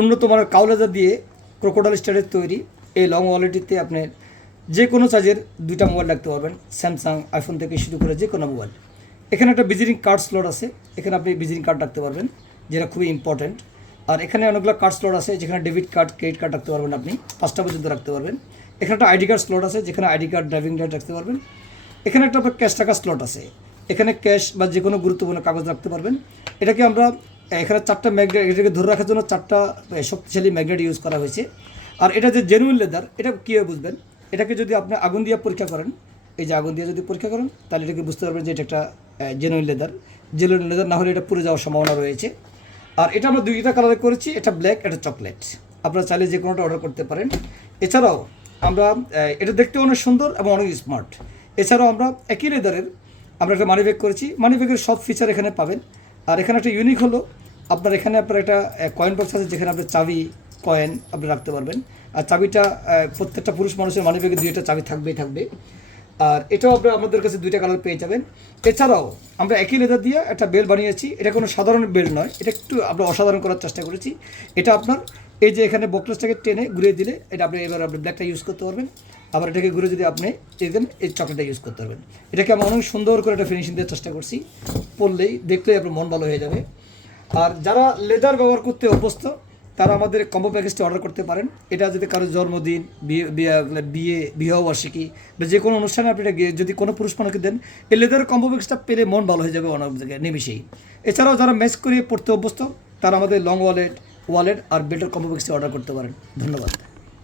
উন্নত মানের কাউলেজার দিয়ে ক্রোকোডাইল স্টাইলের তৈরি এই লং ওয়ালেটটিতে আপনি যে কোনো সাইজের দুইটা মোবাইল রাখতে পারবেন, স্যামসাং, আইফোন থেকে শুরু করে যে কোনো মোবাইল। এখানে একটা ভিজিটিং কার্ড স্লট আছে, এখানে আপনি ভিজিটিং কার্ড রাখতে পারবেন, যেটা খুবই ইম্পর্টেন্ট। আর এখানে অনেকগুলো কার্ড স্লট আছে, যেখানে ডেবিট কার্ড, ক্রেডিট কার্ড রাখতে পারবেন, আপনি 5টা পর্যন্ত রাখতে পারবেন। এখানে একটা আইডি কার্ড স্লট আছে, যেখানে আইডি কার্ড, ড্রাইভিং লাইসেন্স রাখতে পারবেন। এখানে একটা আপনার ক্যাশ টাকা স্লট আছে, এখানে ক্যাশ বা যে কোনো গুরুত্বপূর্ণ কাগজ রাখতে পারবেন। এটাকে আমরা এখানে 4টা ম্যাগনেট, এটাকে ধরে রাখার জন্য 4টা শক্তিশালী ম্যাগনেট ইউজ করা হয়েছে। আর এটা যে জেনুইন লেদার, এটা কীভাবে বুঝবেন? এটাকে যদি আপনি আগুন দিয়ে পরীক্ষা করেন, এই যে আগুন দিয়ে যদি পরীক্ষা করেন, তাহলে এটাকে বুঝতে পারবেন যে এটা একটা জেনুইন লেদার। জেনুইন লেদার না হলে এটা পুড়ে যাওয়ার সম্ভাবনা রয়েছে। আর এটা আমরা দুইটা কালারে করেছি, এটা ব্ল্যাক, এটা চকলেট। আপনারা চাইলে যে কোনোটা অর্ডার করতে পারেন। এছাড়াও আমরা এটা দেখতে অনেক সুন্দর এবং অনেক স্মার্ট। এছাড়াও আমরা একই লেদারের আমরা একটা মানি ব্যাগ করেছি, মানি ব্যাগের সব ফিচার এখানে পাবেন। আর এখানে একটা ইউনিক হলো, আপনার এখানে আপনার একটা কয়েন বক্স আছে, যেখানে আপনার চাবি, কয়েন আপনি রাখতে পারবেন। আর চাবিটা প্রত্যেকটা পুরুষ মানুষের মানি ব্যাগে 2টা চাবি থাকবেই থাকবে। আর এটাও আপনারা আমাদের কাছে 2টা কালার পেয়ে যাবেন। এছাড়াও আমরা একই লেদার দিয়ে একটা বেল বানিয়েছি, এটা কোনো সাধারণ বেল নয়, এটা একটু আমরা অসাধারণ করার চেষ্টা করেছি। এটা আপনার এই যে এখানে বকলেসটাকে টেনে ঘুরিয়ে দিলে এটা আপনি এবার আপনি ব্ল্যাকটা ইউজ করতে পারবেন। আবার এটাকে ঘুরে যদি আপনি দেন, এই চকলেটটা ইউজ করতে পারবেন। এটাকে আমরা অনেক সুন্দর করে একটা ফিনিশিং দেওয়ার চেষ্টা করছি, পরলেই দেখলেই আপনার মন ভালো হয়ে যাবে। আর যারা লেদার ব্যবহার করতে অভ্যস্ত, তারা আমাদের কম্বো প্যাকেজটি অর্ডার করতে পারেন। এটা যদি কারো জন্মদিন, বিয়ে, বিবাহবার্ষিকী বা যে কোনো অনুষ্ঠানে আপনি এটা যদি কোনো পুরুষ মানুষকে দেন, এই লেদারের কম্বো প্যাকেজটা পেলে মন ভালো হয়ে যাবে অনেক জায়গায় নিমিশেই। এছাড়াও যারা ম্যাচ করে পড়তে অভ্যস্ত, তারা আমাদের লং ওয়ালেট আর বেল্টের কম্বো প্যাকেজটি অর্ডার করতে পারেন। ধন্যবাদ।